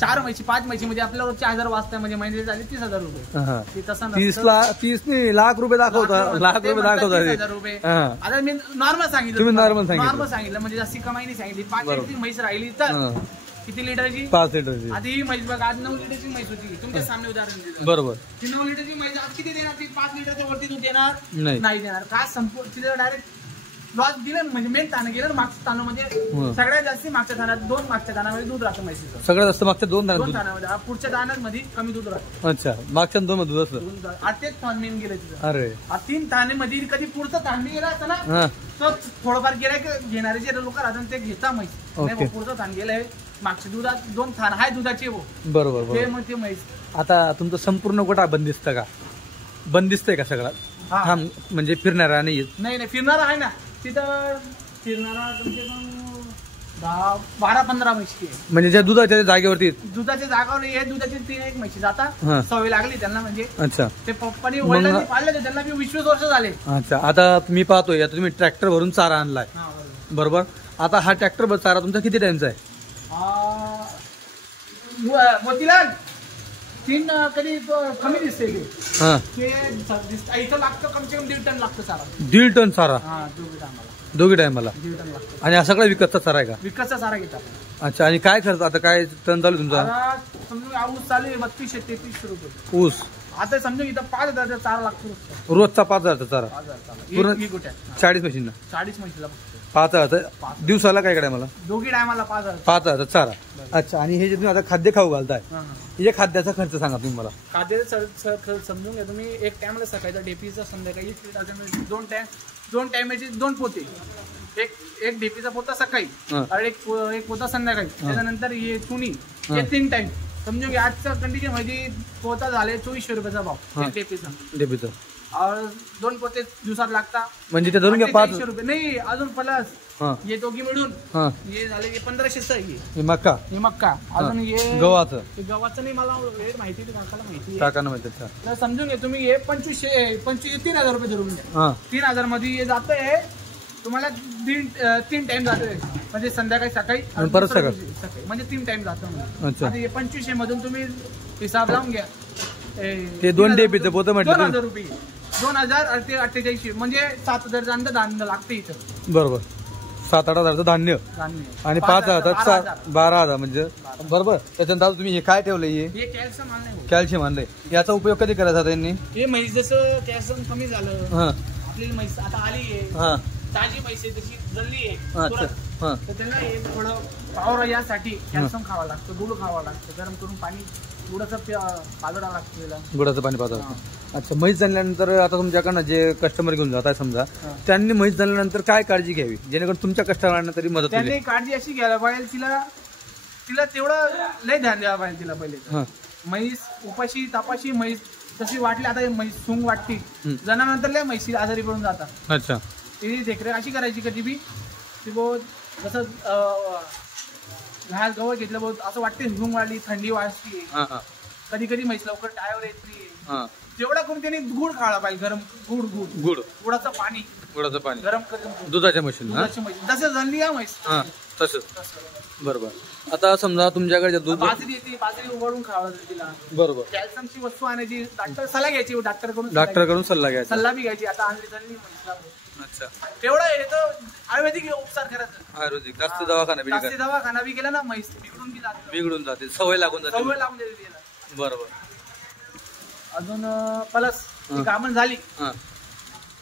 4 म्हशी 5 म्हशी म्हणजे आपल्या रोजचे 1,000 वाजता म्हणजे महिन्याचे झाले 30,000 रुपये. तसं 30 लाख रुपये दाखवतात. लाख रुपये दाखवतात. 30,000 रुपये. आता मी नॉर्मल सांगितलं तुम्ही नॉर्मल सांगितलं म्हणजे जास्ती कमाई नाही सांगितली. 5 म्हैस राहिली तर किती लिटरची? 5 लिटरची. आधी ही म्हैस बघा, आज 9 लिटरची म्हैस होती, तुमच्या सामने उदाहरण दिलं. बरोबर. ती 9 लिटरची म्हैस आज किती देणार? ती 5 लिटरच्या वरती दूध देणार नाही. नाही देणार. का संपूर्ण तिला डायरेक्ट लॉस दिलं, म्हणजे मेन ताण गेलं ना मागच्या ताणामध्ये. सगळ्यात जास्त मागच्या ताणात 2 मागच्या ताणामध्ये दूध राहतं म्हैसीचं. सगळ्यात जास्त मागच्या 2 2 ताणामध्ये, पुढच्या ताणामध्ये कमी दूध राहतं. अच्छा, मागच्या 2 दूध असतं. आज तेच ताण मेन गेलं तिथं. अरे 3 ताणेमध्ये कधी पुढचं ताण गेला असतं ना, हा तर थोडंफार गिरायक घेणारे जे लोक राहतात ते घेता म्हैस. ओके. नाही पुढचं ताण गेलंय, मागच्या दुधात 2 थान आहे दुधाचे हो, बरोबर ते बरोबर. मग ते म्हैस. आता तुमचं संपूर्ण गोठा बंदिस्त का? बंदिस्त आहे का सगळा? हा. हा म्हणजे फिरणारा नाही. नाही फिरणारा आहे ना तिथं. फिरणारा कमसे कम 12-15 म्हशी आहे. म्हणजे ज्या दुधाच्या जागेवरती. दुधाच्या जागावर हे दुधाची 3 एक म्हशी हा. जाता, सवय लागली त्यांना. म्हणजे अच्छा ते पप्पानी वडिलांनी पाळले तर त्यांना 20 वर्ष झाले. अच्छा. आता मी पाहतोय, आता तुम्ही ट्रॅक्टर भरून चारा आणलाय, हा, बरोबर. बरोबर. आता हा ट्रॅक्टर भर चारा तुमचा किती टाइमचा आहे? मोतीलाल 3 कधी कमी दिसते ते. हा, इथं लागतं कमसे कम 1.5 टन लागतं सारा. 1.5 टन चारा हा, आम्हाला दोघी टायमाला. 1.5 टन लागतं. आणि हा सगळा विकतचा चारा आहे का? विकतचा सारा घेतात. अच्छा. आणि काय खर्च आता, काय टन चालू आहे तुमचा? आता समजून ऊस चालू आहे 3200-3300 रुपये ऊस. आता समजून इथं 5,000 चारा लागतो. रोजचा 5,000चा चारा. 5,000 पूर्ण ही गोट्या. 40 मशीन. 40 म्हशीला फक्त. 5,000 दिवसाला काय काय मला? दोघी टायमाला 5,000. 5,000 चारा. अच्छा. आणि हे जे तुम्ही आता खाद्य खाऊ घालताय, हा, हा. हे खाद्याचा खर्च सांगा तुम्ही मला. खाद्याचं समजून घ्या तुम्ही. एक टायमाला सकाळचा डेपीचा, संध्याकाळी 2 टायमाचे 2 पोते. एक डेपीचा पोता सकाळी हा. आणि एक पोता संध्याकाळी. त्याच्यानंतर हे चुनी, हे 3 टाइम. समजून घ्या आजच्या कंडिशन मध्ये पोता झाले 2400 रुपयाचा भाव हा. एक डेपीचा. डेबीचं 2 पोते दिवसात लागतात. म्हणजे ते धरून घ्या 5 रुपये नाही, अजून प्लस हा हे दोघी मिळून हा. हे झाले 1500. हे मक्का, हे मक्का, अजून हे गव्हाचं. हे गव्हाचं नाही, मला वेळ माहिती आहे, काकाला माहिती आहे. काकांना माहिती आहे. तर समजून घ्या तुम्ही हे 3,000 रुपये धरून घ्या. हा. 3,000 मध्ये हे जातंय तुम्हाला 3 टाइम जातोय. म्हणजे संध्याकाळी, सकाळी आणि परत दुसऱ्या दिवशी सकाळी, म्हणजे 3 टाइम जातो. अच्छा. आता हे 2500 मधून तुम्ही हिसाब लावून घ्या. ते 2 डेबीचं पोतं म्हटलं 2,000 रुपये. 2,000 आणि ते 4800 म्हणजे 7,000 धान्य लागतं इथं. बरोबर. 7-8 हजारचं धान्य धान्य आणि 5,000 12,000 म्हणजे बरोबर. त्याच्यानंतर तुम्ही हे काय ठेवलंय? हे कॅल्शियम आणलंय. कॅल्शियम आणलंय. याचा उपयोग कधी करायचा आता यांनी? हे म्हैस जसं कॅल्शियम कमी झालं, हा आपली म्हैस आता आली आहे, हा. ताजी म्हैस आहे, तशी जल्ली आहे अच्छा. तुरंत. हा. तर त्यांना हे थोडं पावर यासाठी कॅल्शियम खावं लागतं, गुळ खावं लागतं, गरम करून पाणी गुडाचं पाजरा लागतं त्याला. गुळाचं पाणी पाहतो. अच्छा. म्हैस झाल्यानंतर आता तुमच्याकडनं जे कस्टमर घेऊन जात आहे समजा, त्यांनी म्हैस झाल्यानंतर काय काळजी घ्यावी जेणेकरून तुमच्या कस्टमरांना तरी मदत त्यांनी होईल? काळजी अशी घ्यायला पाहिजे, तिला तेवढं लय ध्यान द्यायला पाहिजे तिला पहिले. हा. म्हैस उपाशी तापाशी म्हैस तशी वाटली, आता म्हैस सूंग वाटती जनानंतर लय म्हैसी आजारी पडून जातात. अच्छा. ती देखरेख अशी करायची कधी बी की बहुत जसं घास गवळ घेतलं बहुत असं वाटते सूंग वाढली, थंडी वाजती, हा हा कधी कधी म्हैस लवकर टायर येते. हा. जेवढा करून त्याने गुळ खायला पाहिजे, गरम गुड गुळाचं पाणी गुळाचं पाणी गरम करून दुधाच्या मशीन. दुधाची म्हैस जसं झाली आहे म्हैस हा तसंच. तसं. बरोबर. आता समजा तुमच्याकडे दूध. बाजरी येते, बाजरी उघडून खावं लागते तिला. बरोबर. कॅल्शियमची वस्तू आणायची, डॉक्टर सल्ला घ्यायची, डॉक्टरकडून सल्ला घ्यायचा. सल्ला बी घ्यायची. आता आणली चालली म्हैसला. अच्छा. तेवढं येतं आयुर्वेदिक उपचार करायचं. आयुर्वेदिक जास्त दवाखाना जास्ती दवाखाना बी केला ना म्हैस बिघडून बी जाते, बिघडून जाते, सवय लागून जाते. सवय लावून देते तिला. बरोबर. अजून प्लस ती गाभण झाली हा.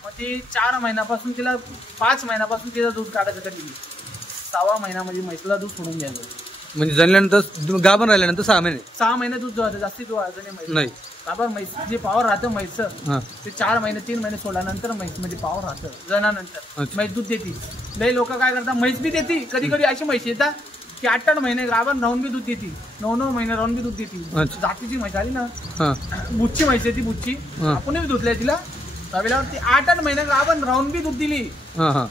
मग ती 4 महिन्यापासून तिला 5 महिन्यापासून तिला दूध काढायचं. कधी 6वा महिना म्हणजे म्हैसला दूध सोडून द्यायचं. म्हणजे झाल्यानंतर गाभण राहिल्यानंतर 6 महिने 6 महिने दूध जोवायचं, जास्ती जोवायचं नाही म्हैस. नाही. गाभण म्हैस जे पावर राहतं म्हैसचं हा. ते 4 महिने 3 महिने सोडल्यानंतर म्हैस म्हणजे पावर राहतं. जनानंतर अच्छा. म्हैस दूध देते. लय लोक काय करतात, म्हैस बी देते. कधी कधी अशी म्हैस येतात की 8-8 महिने गाभण राहून बी दूध देते, 9-9 महिने राहून बी दूध देते. अच्छा. जातीची म्हैस आली ना, हा. बुच्ची म्हैस आहे ती, बुच्ची हा. आपण बी धुतल्या तिला तवेल्यावर. ती 8-8 महिने गाभण राहून बी दूध दिली. हा हा.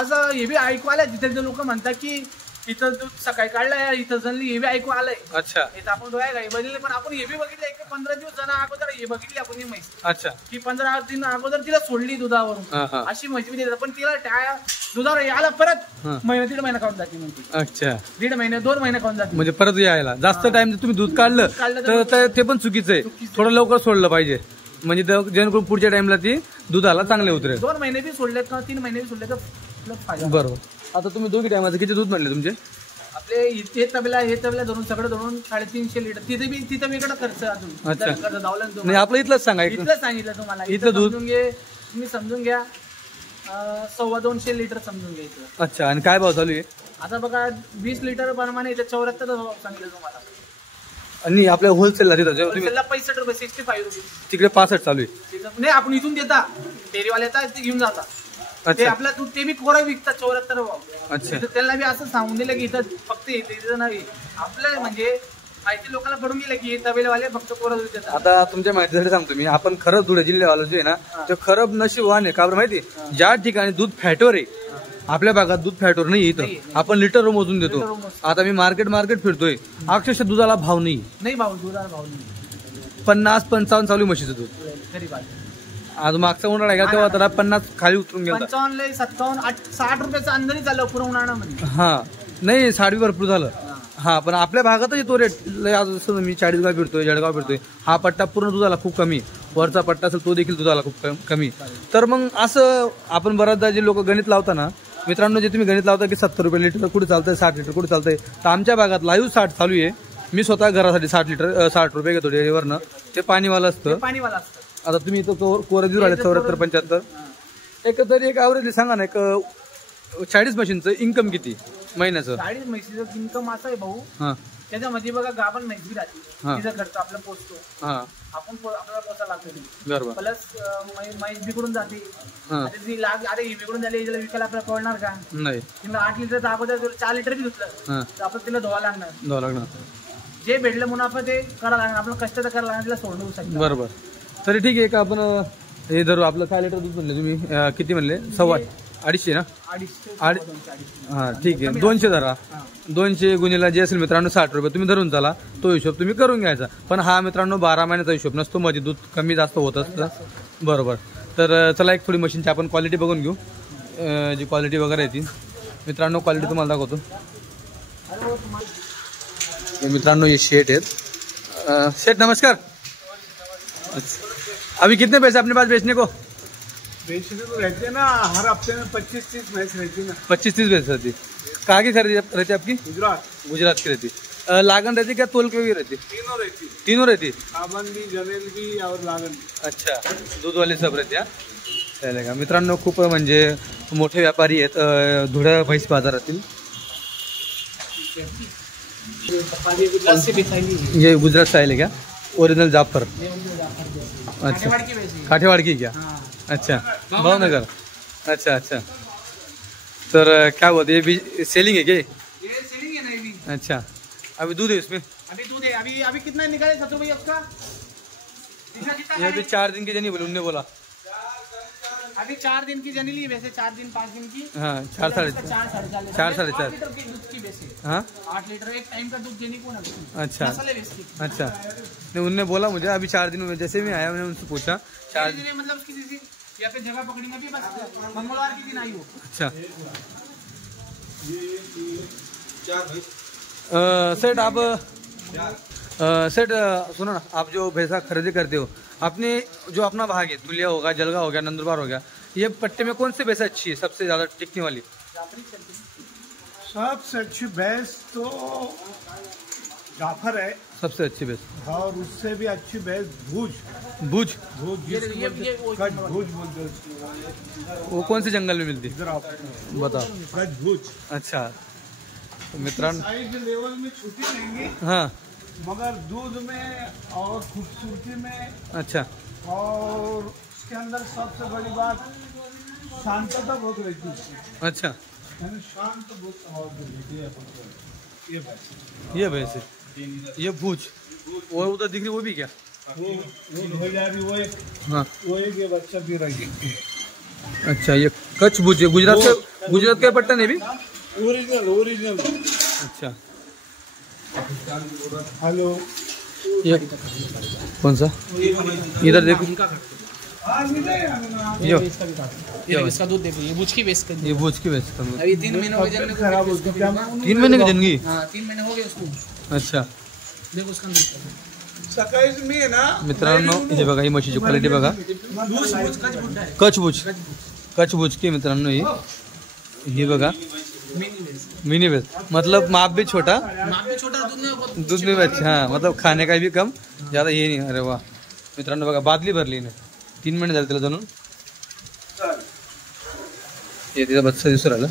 असं हे बी ऐकू आलंय. तिथे लोक म्हणतात की इथं दूध सकाळी काढलंय, इथं जणली, हे बी ऐकू आलंय. अच्छा. इथं आपण डोळ्या गाई बघितले, पण आपण हे बी बघितलंय की 15 दिवस जण अगोदर हे बघितली आपण ही म्हैस अच्छा. की 15 दिन अगोदर तिला सोडली दुधावरून. हा हा. अशी म्हैस बी देतात, पण तिला दुधावर यायला परत हा. 1.5 महिना खाऊन जाते म्हणते. अच्छा. 1.5 महिने 2 महिने खाऊन जाते. म्हणजे परत यायला जास्त टाइम तुम्ही दूध काढलं तर ते पण चुकीचं आहे. थोडं लवकर सोडलं पाहिजे, म्हणजे जेणेकरून पुढच्या टाइमला ती दुधाला चांगले उतरेल. 2 महिने बी सोडले किंवा 3 महिने बी सोडले तर फायदा. बरोबर. आता तुम्ही दोघी टायमाचं किती दूध म्हणले तुमचे? आपले हे तबेला धरून सगळं धरून 350 लिटर तिथे वेगळा खर्च अजून अच्छा. धावलं नाही आपलं इथलंच सांगा इथलं सांगितलं तुम्हाला. इथलं दूध तुम्ही समजून घ्या 250 लिटर समजून घ्या इथलं. अच्छा. आणि काय भाव चालू आहे आता बघा 20 लिटर प्रमाणे इथे 74 भाव सांगितलं तुम्हाला. आणि आपल्या होलसेलला तिथं होलसेलला 65 रुपये 65 रुपये तिकडे 65 चालू आहे. नाही आपण इथून देता डेअरीवाले येतात ते घेऊन जाता. ते अच्छा आपला दूध ते बी कोरं विकतात 74 भाव. अच्छा. इथं त्यांना बी असं सांगून दिलं की इथं फक्त इथं नाही आपलं म्हणजे माहिती लोकांना पडून गेलं की तबेलेवाले फक्त कोरं दूध देतात. आता तुमच्या माहितीसाठी सांगतो मी, आपण खरं धुळे जिल्ह्यावाला जे आहे ना ते खरं नशीबवान आहे. का बरं माहिती, ज्या ठिकाणी दूध फॅटवर आहे आपल्या भागात दूध फॅटवर नाही इथं, आपण लिटर मोजून देतो. आता मी मार्केट फिरतोय, अक्षरशः दुधाला भाव नाही भाऊ दुधाला भाव नाही. 50-55 चालू म्हशीचं दूध. खरी बात. आज मागचा उन्हाळा आहे का तेव्हा तर 50 खाली उतरून गेला. 55 57 60 रुपयाचं अंदरही झालं पुरं उन्हाळ्यामध्ये. हा नाही 60 भरपूर झालं. हा पण आपल्या भागातच येतो रेट लय. आज जसं मी 40 गाव फिरतोय, जळगाव फिरतोय, हा पट्टा पूर्ण दुधाला खूप कमी, वरचा पट्टा असेल तो देखील दुधाला खूप कमी. तर मग असं आपण बऱ्याचदा जे लोक गणित लावताना, मित्रांनो जे तुम्ही गणित लावता की 70 रुपये लिटर कुठे चालतंय, 60 लिटर कुठे चालतंय, तर आमच्या भागात लाईव्ह 60 चालू आहे. मी स्वतः घरासाठी 60 रुपये घेतो डेअरीवरनं. ते पाणीवाला असतं. पाणीवाला असतं. आता तुम्ही इथं कोरं देऊ राहिले 74-75. एक तरी एक ॲव्हरेज सांगा ना, एक 40 मशीनचं इन्कम किती महिन्याचं? 40 म्हशीचं इन्कम असं आहे भाऊ. हा त्याच्यामध्ये बघा गाभण म्हैसी राहते, तिचा खर्च आपला पोचतो. हा आपण आपल्याला पोचा लागतो बरोबर. प्लस म्हैस बिघडून जाते. हा अरे ही बिघडून झाली हिला विकायला आपल्याला कळणार का नाही. तिला 8 लिटरचा अगोदर 4 लिटर बी धुतलं तर आपण तिला धुवा लागणार. जे भेटलं मुनाफा ते करायला लागणार, आपलं कष्ट तर करायला लागणार, तिला सोडू शकतो. बरोबर. तरी ठीक आहे का आपण हे धरू. आपलं काय लिटर दूध म्हणले तुम्ही, किती म्हणले? 250 ना? 250. हा ठीक आहे. 200 धरा. 200 गुणीला जे असेल मित्रांनो 60 रुपये तुम्ही धरून चाला. तो हिशोब तुम्ही करून घ्यायचा. पण हा मित्रांनो 12 महिन्याचा हिशोब नसतो, मध्ये दूध कमी जास्त होत असतं. बरोबर. तर चला एक थोडी मशीनची आपण क्वालिटी बघून घेऊ, जी क्वालिटी वगैरे येते. मित्रांनो क्वालिटी तुम्हाला दाखवतो. मित्रांनो ये शेट आहेत. शेट नमस्कार. अभी कितने पैसे अपने पास बेचने को? बेचने तो रहते ना, हर हफ्ते में 25-30 भैंस रहती ना. 25-30 भैंस रहती. कहाँ की खरीदी रहती आपकी? गुजरात की रहती. लागन रहती क्या तोल की रहती? तीनों रहती. साबन भी, जमेल भी और लागन भी. अच्छा. दूध वाले सब रहते. चालेल. मित्रांनो खूप म्हणजे मोठे व्यापारी आहेत धुळ्या म्हैस बाजारातील. ये गुजरात से आए क्या? ओरिजिनल जाफर. अच्छा काठेवाड़ की क्या? अच्छा भावनगर. अच्छा अच्छा. तर क्या बोलते ये भी सेलिंग है क्या? ये सेलिंग है ना अभी. अच्छा. अभी दूध है इसमें? अभी दूध है. अभी कितना निकाले सत्तू भैया उसका? ये अभी 4 दिन की जनी बोले उनने बोला. अभी 4 दिन की जनी ली, वैसे 4 दिन 5 दिन की. हाँ 4 साढ़े 4 लीटर की दूध की वैसे. हाँ 8 लीटर एक टाइम का दूध देने को ना. अच्छा मसाले बेचती. अच्छा. नहीं उनने बोला मुझे अभी 4 दिन में, जैसे मैं आया मैंने उनसे पूछा 4 दिन. मतलब उसकी जैसे या फिर जगह पकड़ी में भी बस मंगलवार के दिन आई हो. अच्छा. सेठ आप सेठ सुनो ना, आप जो भैंसा खरीदी करते हो अपने जो अपना भाग है, तुलिया होगा, जलगा हो गया, नंदुरबार हो गया, ये पट्टे में कौन सी भैंस अच्छी है सबसे ज्यादा टिकने वाली? सबसे अच्छी भैंस तो जाफर है. सबसे अच्छी भैंस. और उससे भी अच्छी भैंस भूज. भूज कच भूज बोलते हैं. वो कौन से जंगल में मिलती? इधर आप बताओ. कच भूज. अच्छा. तो मित्रांनो साइज लेवल में छोटी रहेंगी, हाँ मगर दूध में और खूबसूरती में. अच्छा. और उसके अंदर सबसे बड़ी बात शांतता बहुत रहती है. अच्छा. शांत बहुत ये भैंस है, ये भूज. और उधर दिख रही वो भी क्या? वो हो जाएगी. हाँ वो एक ये बच्चा भी रहेगी. अच्छा. ये कच्छ भूज है. गुजरात के पट्टा नहीं भी? ओरिजिनल. अच्छा. हेलो. ये कौन सा? इधर देखो. ये इसका दूध देखो, ये भूज की भैंस का. ये भूज की भैंस का. अभी 3 महीने हो गए खराब हो गया. 3 महीने की जिंदगी. हाँ 3 महीने हो गए उसको. अच्छा. देखो उसका दूध. सकाळीच मी आहे ना. मित्रांनो हे बघा, ही म्हशीची क्वालिटी बघा. कच्छ भूज की मित्रांनो ही बघा. मिनी भैंस मतलब माप भी छोटा, माप भी छोटा, दूध भी अच्छा, हाँ मतलब खाने का भी कम, ज्यादा ये नहीं. अरे वा मित्रांनो बघा बादली भरली ना, 3 महिने झाले त्याला जाणून. हे तिचा बच्चा दिसून राहिलं.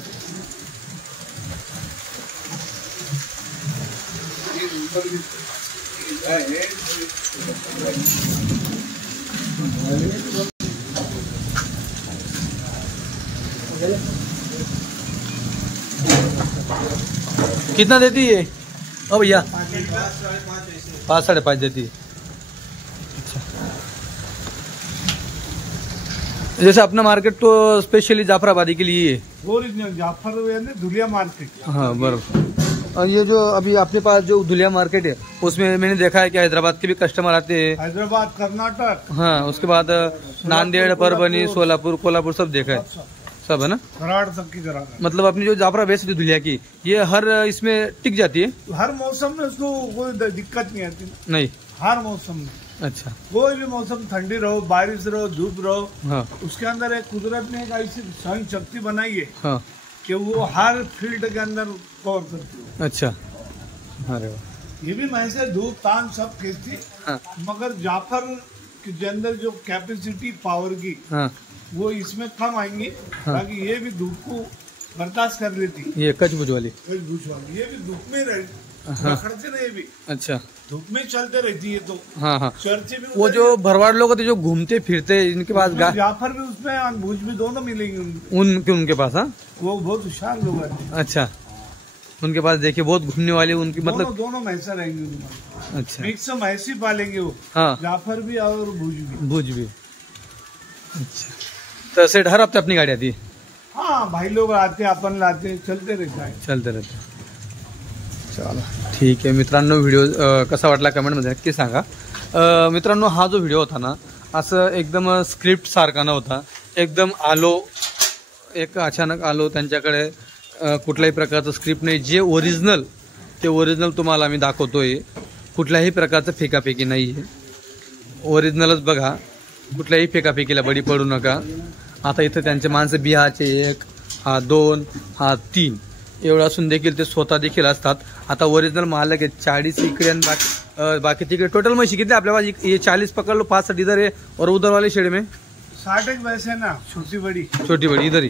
कितना देती है ओ भैया? 5 साढ़े 5 देती है. अच्छा. जैसे अपना मार्केट तो स्पेशली जाफराबादी के लिए है. Original Jafar Dhulia market. हाँ बराबर. और ये जो अभी आपके पास जो धुलिया मार्केट है उसमें मैंने देखा है कि हैदराबाद के भी कस्टमर आते हैं. हैदराबाद, कर्नाटक, हाँ उसके बाद नांदेड़, परभनी, सोलापुर, कोल्हापुर सब देखा है, सब है ना. कराड़ तक की तरह. मतलब अपनी जो जाफरा भैंस है धुलिया की, ये हर इसमें टिक जाती है. हर मौसम में उसको कोई दिक्कत नहीं आती. नहीं हर मौसम में. अच्छा. कोई भी मौसम, ठंडी रहो, बारिश रहो, धूप रहो, हाँ उसके अंदर एक कुदरत ने एक ऐसी सहन शक्ति बनाई है हाँ. कि वो हर फील्ड के अंदर कवर करती है. अच्छा. अरे वाह. ये भी भैंसे धूप तान सब खींचती, हाँ मगर जाफर के अंदर जो कैपेसिटी पावर की हाँ. वो इसमें कम आएंगी. हाँ. ताकि ये भी धूप को बर्दाश्त कर लेती. ये कचबुज वाली. ये भी धूप में हाँ. खड़ते ना, ये भी अच्छा. धूप में चलते रहती है. तो हाँ हाँ. चर्चे भी वो जो भरवाड़ लोग होते जो घूमते फिरते इनके पास जाफर भी उसमें और भुज भी दोनों मिलेंगे उनके पास. हाँ वो बहुत होशियार लोग हैं. अच्छा. उनके पास देखिए बहुत घूमने वाले उनकी मतलब दोनों भैंसा रहेंगे उनके पास. अच्छा. मिक्स भैंसी पालेंगे वो. हाँ जाफर भी और भुज भी. भुज भी. अच्छा. तो सेठ हर हफ्ते अपनी गाड़ी आती है? हाँ भाई लोग आते, अपन लाते, चलते रहता है. चलते रहते. चला ठीक आहे मित्रांनो. व्हिडिओ कसा वाटला कमेंटमध्ये नक्की सांगा. मित्रांनो हा जो व्हिडिओ होता ना असं एकदम स्क्रिप्ट सारखा नव्हता. एकदम आलो, एक अचानक आलो त्यांच्याकडे, कुठल्याही प्रकारचं स्क्रिप्ट नाही. जे ओरिजिनल ते ओरिजिनल तुम्हाला मी दाखवतोय. कुठल्याही प्रकारचं फेकाफेकी नाही आहे. ओरिजिनलच बघा, कुठल्याही फेकाफेकीला बळी पडू नका. आता इथं त्यांचे माणसं बिहाचे 1, हा 2, हा 3 एवढं असून देखील ते स्वतः देखील असतात. आता ओरिजिनल मालक आहे. 40 इकडे आणि बाकी तिकडे. टोटल म्हशी किती आपल्या पास? ये 40 पकड़ लो, 5 इधर है और उधर वाले शेड में 60 एक भैंसे ना, छोटी बड़ी इधर ही.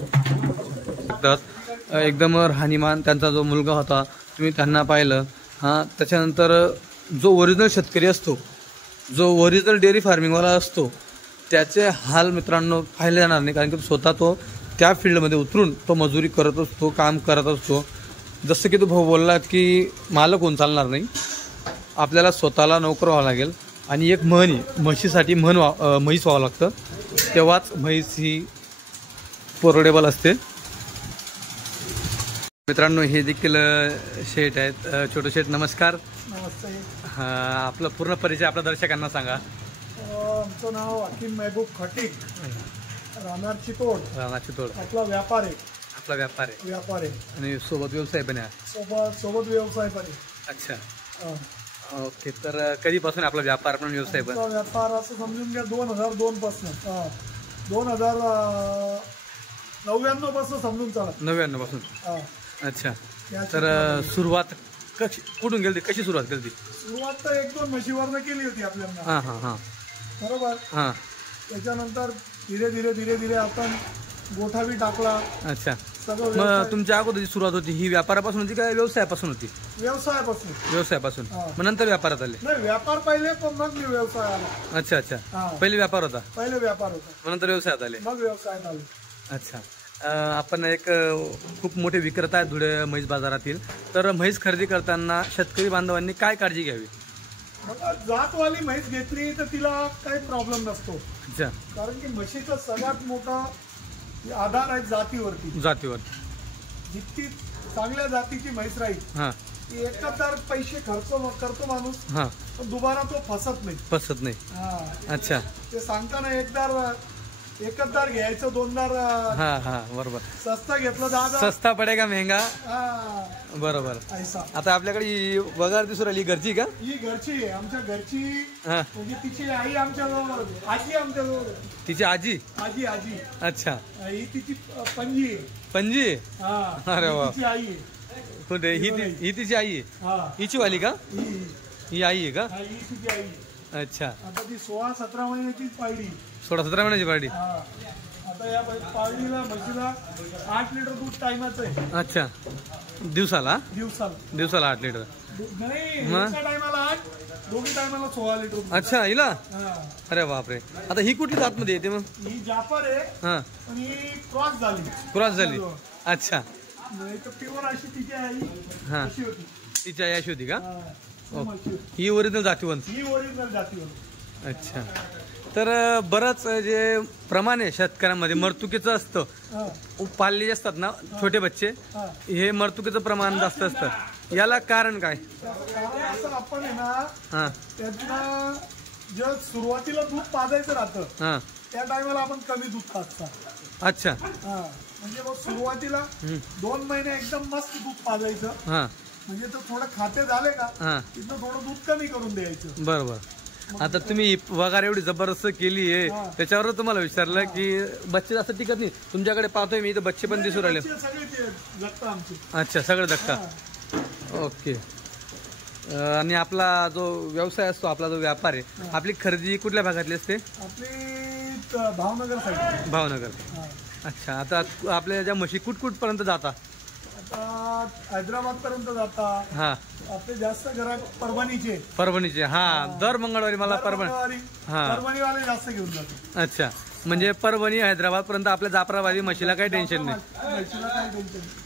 एकदम राहणीमान त्यांचा जो मुलगा होता तुम्ही त्यांना पाहिलं. हां त्याच्यानंतर जो ओरिजिनल शेतकरी असतो, जो ओरिजिनल डेअरी फार्मिंगवाला असतो, त्याचे हाल मित्रांनो पाहिले जाणार नाही. कारण की स्वतः तो त्या फील्डमध्ये उतरून तो मजुरी करत असतो, काम करत असतो. जसं की तो भाऊ बोलला की मालक होऊन चालणार नाही, आपल्याला स्वतःला नोकर व्हावं लागेल. आणि एक म्हण आहे, म्हशीसाठी म्हैस व्हावं लागतं, तेव्हाच म्हैस ही परवडेबल असते. मित्रांनो हे देखील शेठ आहेत. छोटे शेठ नमस्कार. नमस्ते. आपला पूर्ण परिचय आपल्या दर्शकांना सांगा. आमचं नाव हकीम महबूब खटीक, राहणार चितोड. आपला व्यापार आहे. आणि सोबत व्यवसाय पण आहे. सोबत व्यवसाय पण आहे. अच्छा. ओके. तर कधीपासून आपला व्यापार पण व्यवसाय पण? व्यापार असं समजून घ्या 2002 पासून, 2099 पासून समजून चला. 99 पासून. अच्छा. तर सुरुवात कुठून गेली, कशी सुरुवात केली? सुरुवात तर 1-2 म्हशीवरनं केली होती आपल्याला. हां हां हां बरोबर. हां. त्याच्यानंतर धीरे धीरे आपण गोठा बी टाकला. अच्छा. सगळं. मग तुमच्या अगोदरची सुरुवात होती ही व्यापारापासून होती का व्यवसायापासून होती? व्यवसायापासून. मग नंतर व्यापारात आले? नाही, व्यापार पहिले पण मग मी व्यवसाय आला. अच्छा अच्छा. पहिले व्यापार होता? पहिले व्यापार होता, नंतर व्यवसायात आले? मग व्यवसायात आले. अच्छा. आपण एक खूप मोठे विक्रेता आहेत धुळे म्हैस बाजारातील. तर म्हैस खरेदी करताना शेतकरी बांधवांनी काय काळजी घ्यावी? जातवाली म्हैस घेतली तर तिला काही प्रॉब्लेम नसतो. अच्छा. कारण की म्हशीचा सगळ्यात मोठा आधार आहे जातीवर. जितकी चांगल्या जातीची म्हैस राहील, एकदार पैसे खर्च करतो माणूस, पण दुबारा तो फसत नाही. अच्छा. ते सांगताना एकदार घ्यायचं, 2दार बरोबर. सस्ता घेतलं, सस्ता पडेगा महंगा. बरोबर. आता आपल्याकडे वगार दिसून राहिली. घरची का? ही घरची आहे, आमच्या घरची. म्हणजे तिची आई आमच्या जवळ, आजी आमच्या जवळ. तिची आजी? आजी. अच्छा. ही तिची पंजी आहे. पणजी अरे वा तिची आई आहे. कुठे ही तिची आई आहे हिची वाली का ही आई आहे का ही तिची आई आहे. अच्छा आता ती 16-17 महिन्याची पाळली 16-17 महिन्याची पाडी आता या पाळलीला म्हशीला 8 लिटर दूध टायमाचं आहे. अच्छा दिवसाला 8 लिटर नाही एका टायमाला 8 दोन्ही टायमाला 16 लिटर. अच्छा हिला अरे बापरे. आता ही कुठली जात मध्ये येते मग ही जाफर आहे हा पण ही क्रॉस झाली. अच्छा नाही तर प्युअर अशी तिची आई हा अशी होती. तिची आई अशी होती का ही ही ओरिजिनल जातीवंत. ओरिजिनल जातीवर. अच्छा तर बरंच जे प्रमाण आहे शेतकऱ्यांमध्ये मरतुकीचं असतं पाळलेले असतात ना छोटे बच्चे हे मरतुकीचं प्रमाण जास्त असतं याला कारण काय असं आपण आहे ना हा त्यांना जेव्हा सुरुवातीला दूध पाजायचं राहतं हा त्या टायमाला आपण कमी दूध पाजता. अच्छा म्हणजे मग सुरुवातीला 2 महिने एकदम मस्त दूध पाजायचं हा म्हणजे तो थोडं खाते झाले का हा तिथं थोडं दूध कमी करून द्यायचं. बरोबर. आता तुम्ही वगैरे एवढी जबरदस्त केली आहे त्याच्यावर तुम्हाला विचारलं की बच्चे जास्त टिकत नाही. तुमच्याकडे पाहतोय मी इथं बच्चे पण दिसून राहिले. सगळे जगता आमचे. अच्छा सगळं दक्का ओके. आणि आपला जो व्यवसाय असतो आपला जो व्यापार आहे आपली खरेदी कुठल्या भागातली असते आपली भावनगर साईड. भावनगर. अच्छा आता आपल्या ज्या म्हशी कुठपर्यंत जाता हैदराबाद पर्यंत जाता. हा आपले जास्त घरात परभणीचे हा दर मंगळवारी मला परभणीवाले जास्त घेऊन जातो. अच्छा म्हणजे परभणी हैदराबाद पर्यंत आपल्या जाफराबादी म्हशीला काही टेन्शन नाही.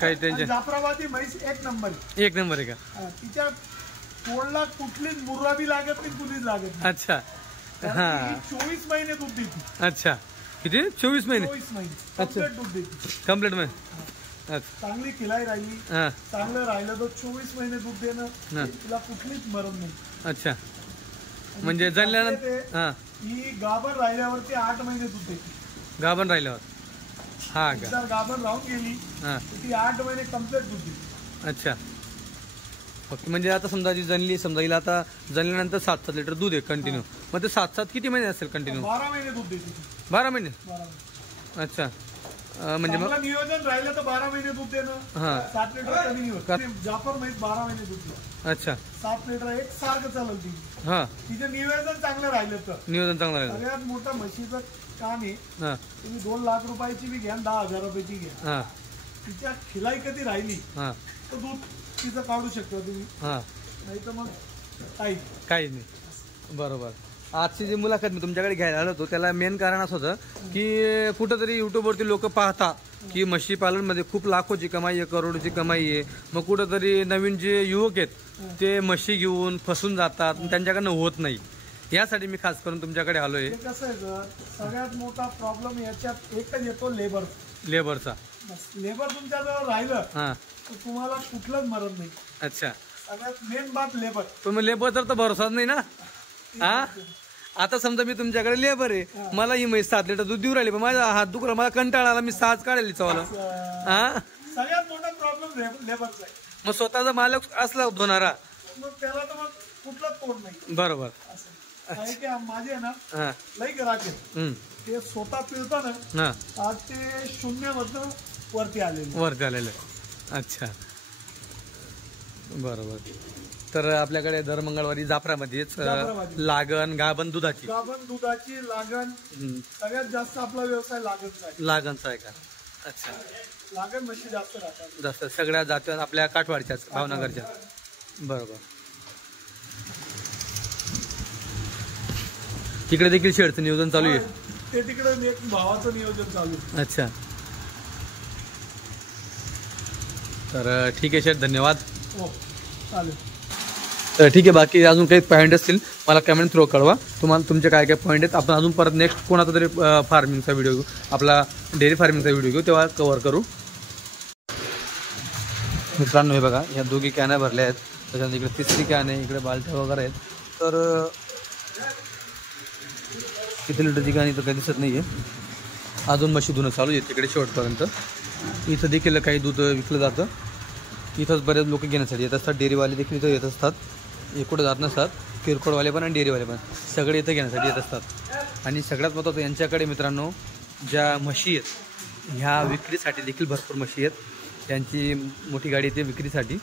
काही टेन्शन. जाफराबादी म्हैस एक नंबर आहे का तिच्या तोडला कुठलीच मुर्रा बी लागत नाही कुठलीच लागत नाही. अच्छा हा 24 महिने दूध देते. अच्छा किती 24 महिने कंप्लीट दूध देते. कम्प्लीट महिने चांगली खिलाई राहिली चांगलं राहिलं तर 24 महिने दूध देणं तिला कुठलीच मरण नाही. अच्छा म्हणजे जणल्यानंतर ही गाभण राहिल्यावरती 8 महिने दूध देते. गाभण राहिल्यावर हा का गाभण राहून गेली ती 8 महिने कम्प्लीट दूध देते. अच्छा ओके. म्हणजे आता समजा जी जणली समजा हिला आता जणल्यानंतर 7-7 लिटर दूध आहे कंटिन्यू. मग ते 7-7 किती महिने असेल कंटिन्यू 12 महिने दूध देते. 12 महिने. अच्छा म्हणजे मग नियोजन राहिलं तर 12 महिने दूध देणं 7 लिटर कमी नाही होत. जाफर म्हैस 12 महिने दूध देते. अच्छा 7 लिटर एक सारखं चालेल ती. हा तिचं नियोजन चांगलं राहिलं तर नियोजन चांगलं राहिलं. सगळ्यात मोठं म्हशीचं काम आहे तुम्ही 2 लाख रुपयाची बी घ्या 10,000 रुपयाची घ्या तिच्या खिलाई कधी राहिली तर दूध तिचं काढू शकता तुम्ही. नाही तर मग काही नाही. बरोबर. आजची जी मुलाखत मी तुमच्याकडे घ्यायला आलो होतो त्याला मेन कारण असं होतं की कुठंतरी युट्यूबवरती लोक पाहता की म्हशी पालनमध्ये खूप लाखोची कमाई आहे करोडोची कमाई आहे. मग कुठंतरी नवीन जे युवक आहेत ते म्हशी घेऊन फसून जातात त्यांच्याकडनं होत नाही. यासाठी मी खास करून तुमच्याकडे आलोय. कसं आहे सगळ्यात मोठा प्रॉब्लेम याच्यात एकच येतो लेबरचा. लेबर तुमच्याजवळ राहिलं तर तुम्हाला कुठलंच मरण नाही. अच्छा सगळ्यात मेन बात लेबर. पण मग लेबर तर भरोसाच नाही ना. हा आता समजा मी तुमच्याकडे लेबर आहे मला ही म्हैस 7 लिटर दूध देऊ राहिली पण माझा हात दुखला मला कंटाळा आला मी 6 काढायला चवला. सगळ्यात मोठा प्रॉब्लेम लेबरचा आहे. मग स्वतःचा मालक असला धोणारा मग त्याला तर मग कुठलाच तोड नाही. बरोबर. माझे ना लई ग्राहक आहेत ते स्वतः पिळतात ना आज ते 0 मधनं वरती आलेले. अच्छा बरोबर. तर आपल्याकडे दर मंगळवारी जाफरामध्येच लागण गाभण दुधाची लागण सगळ्यात जास्त आपला व्यवसाय लागणचा आहे का. अच्छा लागण म्हशी जास्त राहतात. जास्त सगळ्या जाती आपल्या काठवाडच्या भावनगरच्या. बरोबर. तिकडे देखील शेडचं नियोजन चालू आहे. ते तिकडे एक भावाचं नियोजन चालू आहे. अच्छा तर ठीक आहे शेठ धन्यवाद. हो चालेल. तर ठीक आहे. बाकी अजून काही पॉईंट असतील मला कमेंट थ्रू कळवा तुम्हाला तुमचे काय काय पॉईंट आहेत. आपण अजून परत नेक्स्ट कोणाचा तरी फार्मिंगचा व्हिडिओ घेऊ आपला डेअरी फार्मिंगचा व्हिडिओ घेऊ तेव्हा कव्हर करू. मित्रांनो हे बघा ह्या 2 कॅन भरल्या आहेत त्याच्यानंतर इकडे 3री कॅन आहे इकडे बालट्या वगैरे आहेत. तर किती लिटरची कॅन इथं काही दिसत नाही आहे. अजून म्हशी धुणं चालू आहे तिकडे शेवटपर्यंत. इथं देखील काही दूध विकलं जातं. इथंच बरेच लोक घेण्यासाठी येत असतात. डेअरीवाले देखील इथं येत असतात. कुठं जात नसतात. किरकोळवाले पण आणि डेअरीवाले पण सगळे इथं घेण्यासाठी येत असतात. आणि सगळ्यात महत्त्वाचं यांच्याकडे मित्रांनो ज्या म्हशी आहेत ह्या विक्रीसाठी देखील भरपूर म्हशी आहेत. त्यांची मोठी गाडी येते विक्रीसाठी.